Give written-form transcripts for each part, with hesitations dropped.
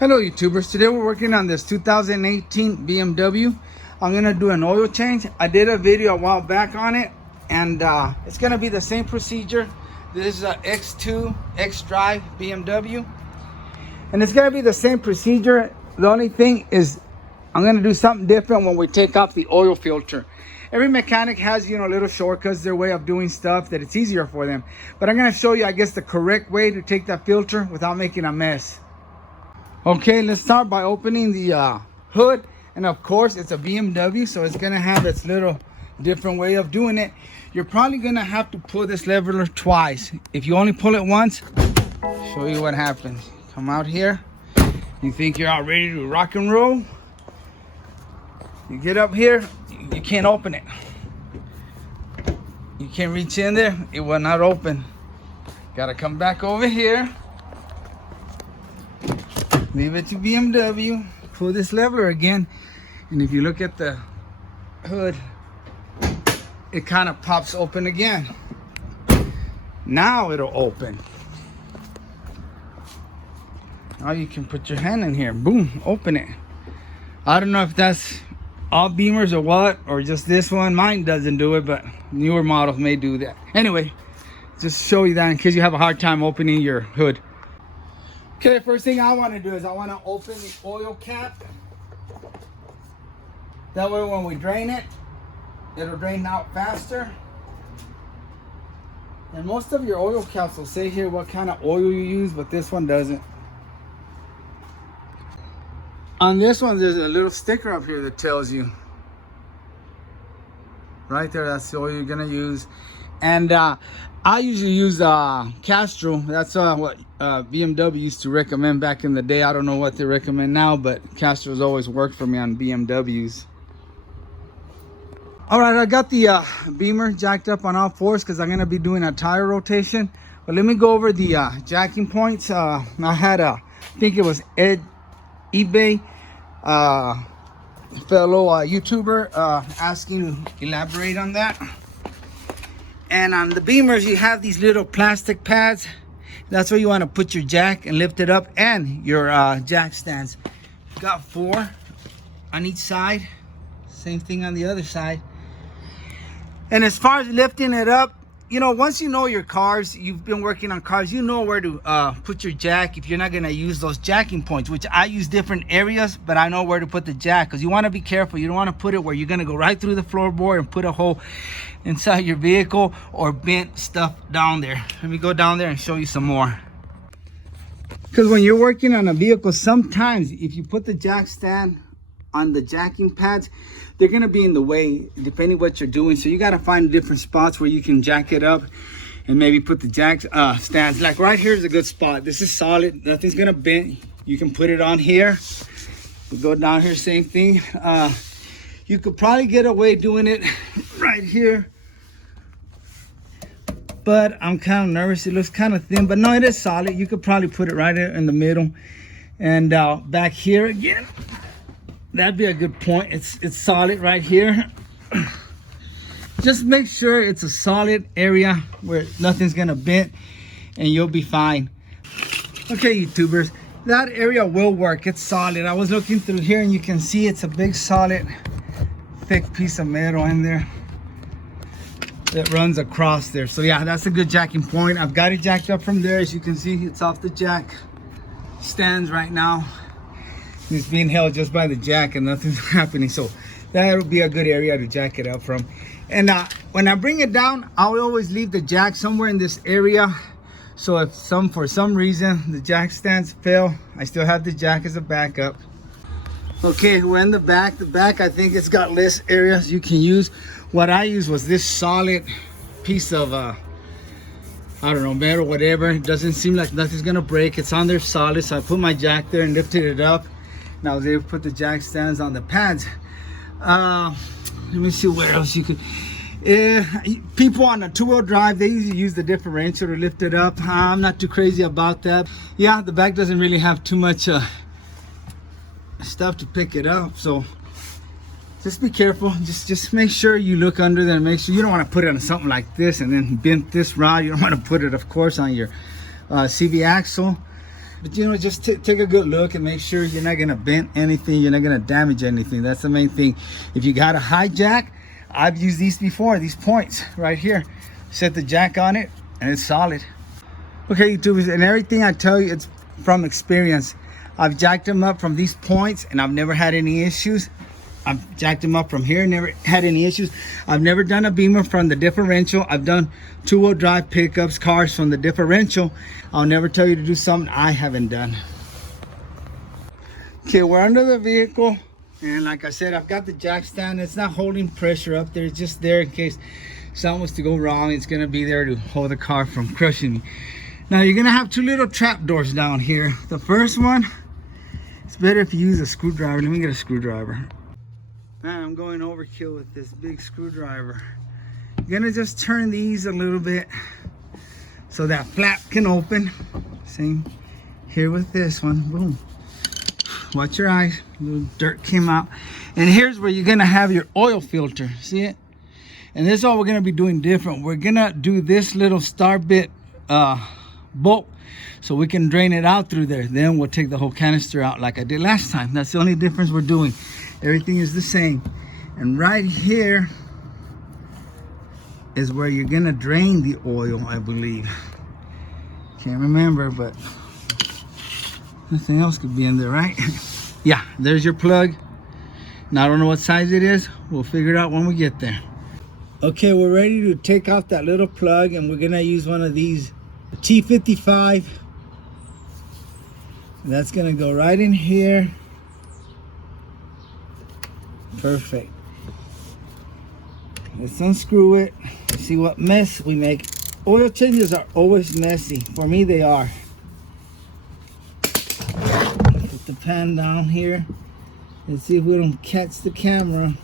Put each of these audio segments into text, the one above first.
Hello YouTubers, today we're working on this 2018 BMW. I'm gonna do an oil change. I did a video a while back on it, and it's gonna be the same procedure. This is a X2 Xdrive BMW, and it's gonna be the same procedure. The only thing is I'm gonna do something different when we take off the oil filter. Every mechanic has, little shortcuts, their way of doing stuff that it's easier for them. But I'm gonna show you, I guess, the correct way to take that filter without making a mess. Okay, let's start by opening the hood, and of course it's a BMW, so it's gonna have its little different way of doing it. You're probably gonna have to pull this lever twice. If you only pull it once, I'll show you what happens. Come out here, you think you're all ready to rock and roll. You get up here, you can't open it. You can't reach in there, it will not open. Gotta come back over here. Leave it to BMW, pull this lever again, and if you look at the hood, it kind of pops open again. Now it'll open. Now you can put your hand in here, boom, open it. I don't know if that's all Beamers or what, or just this one. Mine doesn't do it, but newer models may do that. Anyway, just show you that in case you have a hard time opening your hood. Okay, first thing I want to do is I want to open the oil cap. That way when we drain it, it'll drain out faster. And most of your oil caps will say here what kind of oil you use, but this one doesn't. On this one, there's a little sticker up here that tells you. Right there, that's the oil you're going to use. And I usually use Castrol. That's what BMW used to recommend back in the day. I don't know what they recommend now, but Castrol's always worked for me on BMWs. All right, I got the Beamer jacked up on all fours because I'm going to be doing a tire rotation. But let me go over the jacking points. I had I think it was eBay fellow YouTuber asking to elaborate on that. And on the Beamers, you have these little plastic pads. That's where you want to put your jack and lift it up, and your jack stands. Got 4 on each side. Same thing on the other side. And as far as lifting it up, once you know your cars, you've been working on cars, you know where to put your jack if you're not going to use those jacking points, which I use different areas, but I know where to put the jack because you want to be careful. You don't want to put it where you're going to go right through the floorboard and put a hole inside your vehicle or bent stuff down there. Let me go down there and show you some more. Because when you're working on a vehicle, sometimes if you put the jack stand on the jacking pads, they're going to be in the way depending what you're doing. So you got to find different spots where you can jack it up and maybe put the jack stands. Like right here is a good spot. This is solid, nothing's going to bend. You can put it on here. We go down here, same thing. You could probably get away doing it right here, but I'm kind of nervous. It looks kind of thin, but no, it is solid. You could probably put it right there in the middle. And back here again, that'd be a good point. It's solid right here. Just make sure it's a solid area where nothing's gonna bend, and you'll be fine. Okay, YouTubers, that area will work. It's solid. I was looking through here, and you can see it's a big, solid, thick piece of metal in there that runs across there. So yeah, that's a good jacking point. I've got it jacked up from there. As you can see, it's off the jack stands right now. It's being held just by the jack and nothing's happening. So that would be a good area to jack it up from. And when I bring it down, I'll always leave the jack somewhere in this area. So if for some reason the jack stands fail, I still have the jack as a backup. Okay, we're in the back. The back, I think it's got less areas you can use. What I used was this solid piece of, I don't know, metal, whatever. It doesn't seem like nothing's gonna break. It's on there solid, so I put my jack there and lifted it up. And I was able to put the jack stands on the pads. Let me see where else you could. People on a 2-wheel drive, they usually use the differential to lift it up. I'm not too crazy about that. Yeah, the back doesn't really have too much stuff to pick it up, so just be careful. Just make sure you look under there and make sure you don't want to put it on something like this and then bend this rod. You don't want to put it, of course, on your CV axle. But you know, just take a good look and make sure you're not gonna bend anything, you're not gonna damage anything. That's the main thing. If you got a high jack, I've used these before, these points right here. Set the jack on it and it's solid. Okay, YouTubers, and everything I tell you, it's from experience. I've jacked them up from these points and I've never had any issues. I've jacked them up from here, never had any issues. I've never done a beamer from the differential. I've done two-wheel drive pickups, cars from the differential. I'll never tell you to do something I haven't done. Okay, we're under the vehicle. And like I said, I've got the jack stand. It's not holding pressure up there. It's just there in case something was to go wrong. It's gonna be there to hold the car from crushing me. Now you're gonna have two little trap doors down here. The first one, it's better if you use a screwdriver. Let me get a screwdriver. Man, I'm going overkill with this big screwdriver. You're gonna just turn these a little bit so that flap can open. Same here with this one. Boom. Watch your eyes. A little dirt came out. And here's where you're gonna have your oil filter. See it? And this is all we're gonna be doing different. We're gonna do this little star bit bolt so we can drain it out through there. Then we'll take the whole canister out like I did last time. That's the only difference we're doing. Everything is the same. And right here is where you're gonna drain the oil, I believe. Can't remember, but nothing else could be in there, right? Yeah, there's your plug. Now I don't know what size it is. We'll figure it out when we get there. Okay, we're ready to take off that little plug, and we're gonna use one of these T55. That's gonna go right in here. Perfect. Let's unscrew it. See what mess we make. Oil changes are always messy. For me, they are. Put the pan down here. Let's see if we don't catch the camera.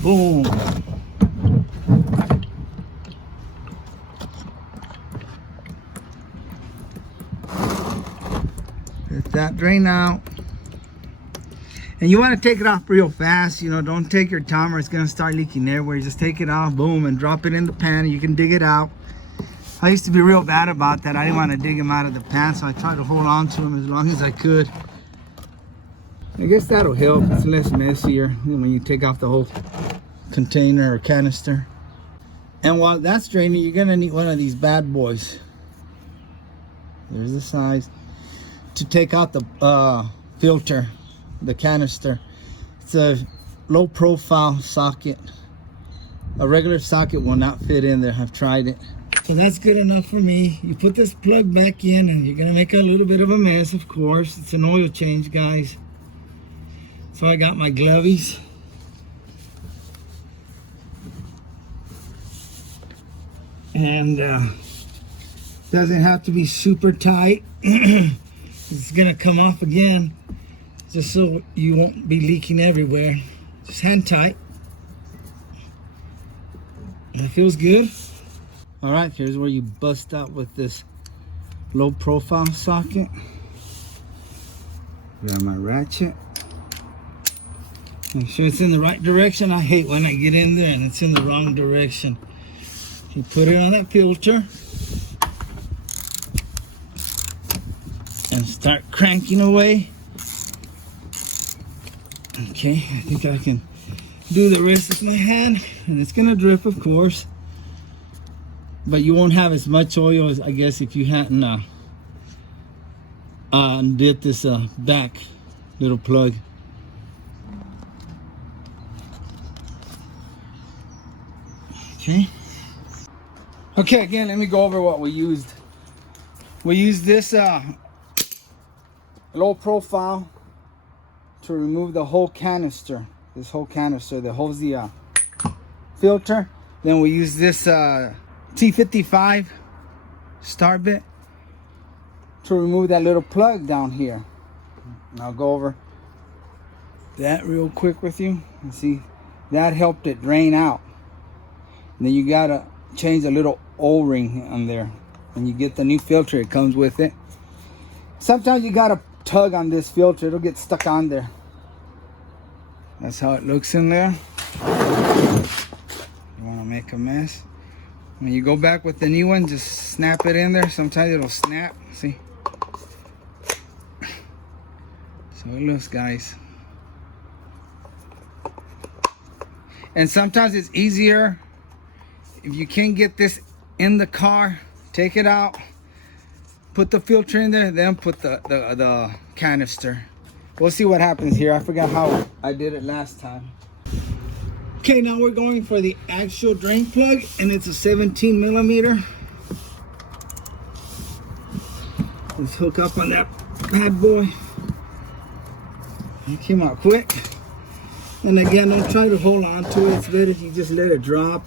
Boom. Let that drain out. And you want to take it off real fast. You know, don't take your time or it's going to start leaking everywhere. You just take it off, boom, and drop it in the pan. You can dig it out. I used to be real bad about that. I didn't want to dig them out of the pan, so I tried to hold on to them as long as I could. I guess that'll help. It's less messier when you take off the whole container or canister. And while that's draining, you're going to need one of these bad boys. There's the size. To take out the filter. The canister. It's a low profile socket. A regular socket will not fit in there. I've tried it. So that's good enough for me. You put this plug back in and you're gonna make a little bit of a mess, of course. It's an oil change, guys. So I got my glovies. And doesn't have to be super tight. It's gonna come off again. Just so you won't be leaking everywhere. Just hand tight. That feels good. All right, here's where you bust out with this low profile socket. Got my ratchet. Make sure it's in the right direction. I hate when I get in there and it's in the wrong direction. You put it on that filter and start cranking away. Okay, I think I can do the rest with my hand, and it's gonna drip, of course, but you won't have as much oil as I guess if you hadn't undid this back little plug. Okay, again, let me go over what we used. We used this low profile to remove the whole canister. This whole canister that holds the filter. Then we use this T55 star bit to remove that little plug down here. And I'll go over that real quick with you. And see, that helped it drain out. And then you gotta change a little O-ring on there. When you get the new filter, it comes with it. Sometimes you gotta tug on this filter, it'll get stuck on there. That's how it looks in there. You want to make a mess, When you go back with the new one, just snap it in there. Sometimes it'll snap, see? So it looks, guys. And sometimes it's easier if you can't get this in the car, take it out, put the filter in there, then put the canister. We'll see what happens here. I forgot how I did it last time. Okay, now we're going for the actual drain plug, and it's a 17 millimeter. Let's hook up on that bad boy. It came out quick. And again, don't try to hold on to it. It's better if you just let it drop.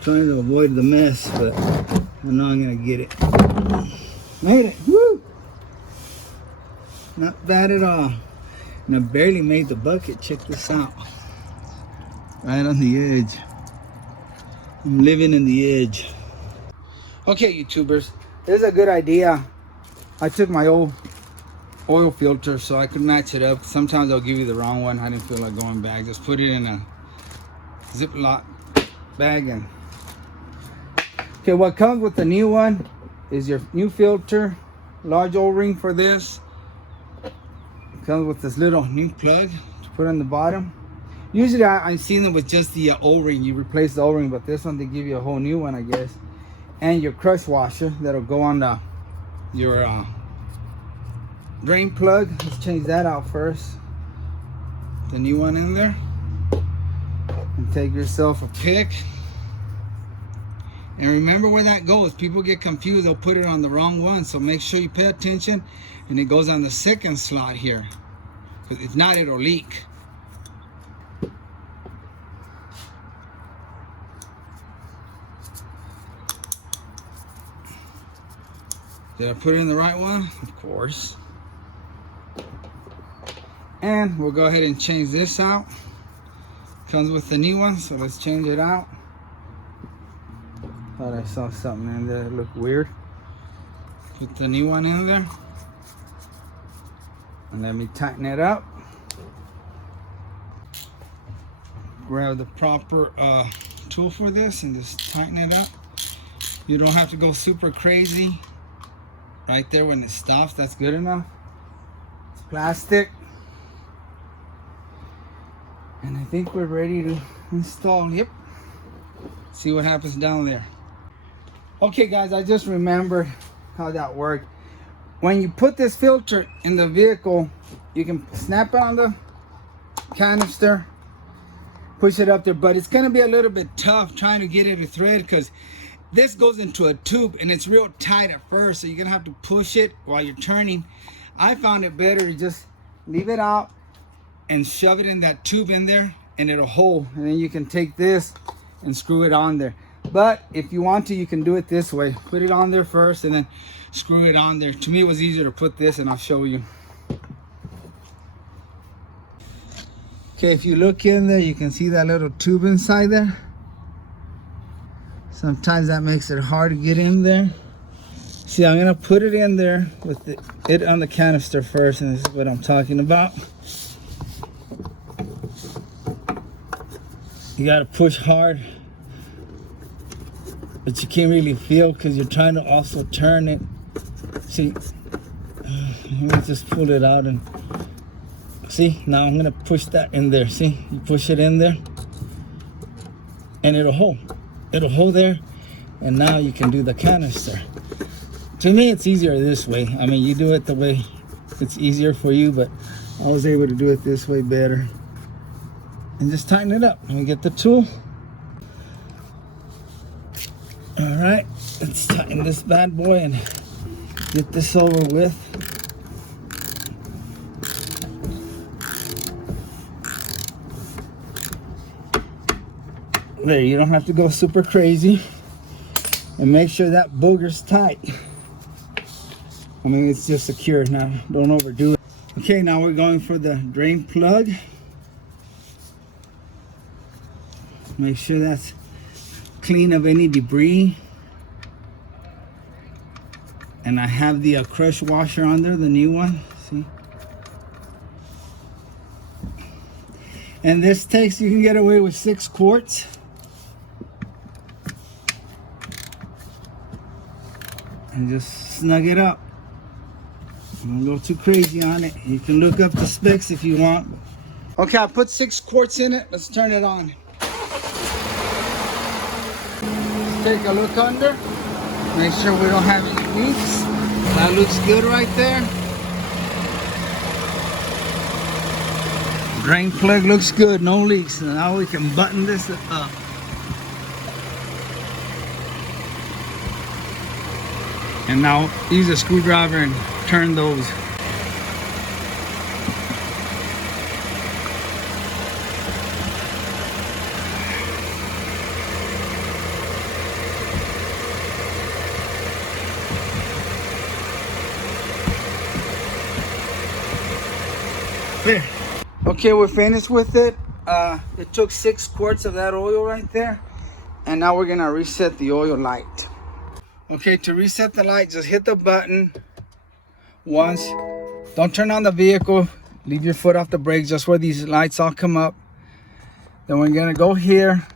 Trying to avoid the mess, but I know I'm gonna get it. Made it, woo! Not bad at all. And I barely made the bucket, check this out. Right on the edge. I'm living in the edge. Okay, YouTubers, this is a good idea. I took my old oil filter so I could match it up. Sometimes I'll give you the wrong one. I didn't feel like going back. Just put it in a Ziploc bag and okay, what comes with the new one is your new filter, large O-ring for this. It comes with this little new plug to put on the bottom. Usually I've seen them with just the O-ring. You replace the O-ring, but this one they give you a whole new one, I guess. And your crush washer that'll go on your drain plug. Let's change that out first. The new one in there. And take yourself a pick. And remember where that goes. People get confused. They'll put it on the wrong one. So make sure you pay attention. And it goes on the second slot here. Because if not, it'll leak. Did I put it in the right one? Of course. And we'll go ahead and change this out. Comes with the new one, so let's change it out. Thought I saw something in there that looked weird. Put the new one in there. And let me tighten it up. Grab the proper tool for this and just tighten it up. You don't have to go super crazy. Right there when it stops, that's good enough. It's plastic. And I think we're ready to install. Yep. See what happens down there. Okay guys, I just remembered how that worked. When you put this filter in the vehicle, you can snap it on the canister, push it up there, but it's gonna be a little bit tough trying to get it to thread because this goes into a tube and it's real tight at first, so you're gonna have to push it while you're turning. I found it better to just leave it out and shove it in that tube in there and it'll hold, and then you can take this and screw it on there. But if you want to, you can do it this way. Put it on there first and then screw it on there. To me, it was easier to put this, and I'll show you. Okay, if you look in there, you can see that little tube inside there. Sometimes that makes it hard to get in there. See, I'm gonna put it in there with it on the canister first, and this is what I'm talking about. You gotta push hard, but you can't really feel because you're trying to also turn it. See, let me just pull it out and see, now I'm gonna push that in there. See, you push it in there and it'll hold. It'll hold there, and now you can do the canister. To me, it's easier this way. I mean, you do it the way it's easier for you, but I was able to do it this way better. And just tighten it up. Let me get the tool. All right, let's tighten this bad boy and get this over with. There, you don't have to go super crazy. And make sure that booger's tight. I mean, it's just secure now. Don't overdo it. Okay, now we're going for the drain plug. Make sure that's clean of any debris. And I have the crush washer on there, the new one. See? And this takes, you can get away with 6 quarts. and just snug it up. Don't go too crazy on it. You can look up the specs if you want. Okay, I put 6 quarts in it. Let's turn it on. Let's take a look under. Make sure we don't have any leaks. That looks good right there. Drain plug looks good, no leaks. So now we can button this up. And now use a screwdriver and turn those. There. Okay, we're finished with it. It took 6 quarts of that oil right there. And now we're gonna reset the oil light. Okay, to reset the light, just hit the button once. Don't turn on the vehicle. Leave your foot off the brake, just where these lights all come up. Then we're gonna go here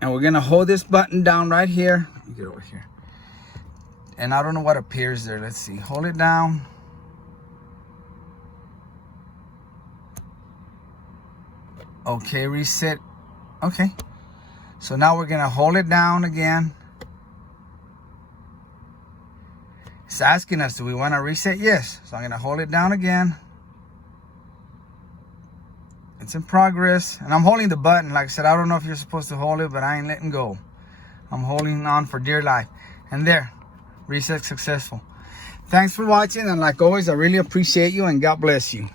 and we're gonna hold this button down right here. Let me get over here. And I don't know what appears there. Let's see. Hold it down. Okay, reset. Okay. So now we're gonna hold it down again. It's asking us, do we want to reset? Yes. So I'm gonna hold it down again. It's in progress. And I'm holding the button. Like I said, I don't know if you're supposed to hold it, but I ain't letting go. I'm holding on for dear life. And there, reset successful. Thanks for watching. And like always, I really appreciate you and God bless you.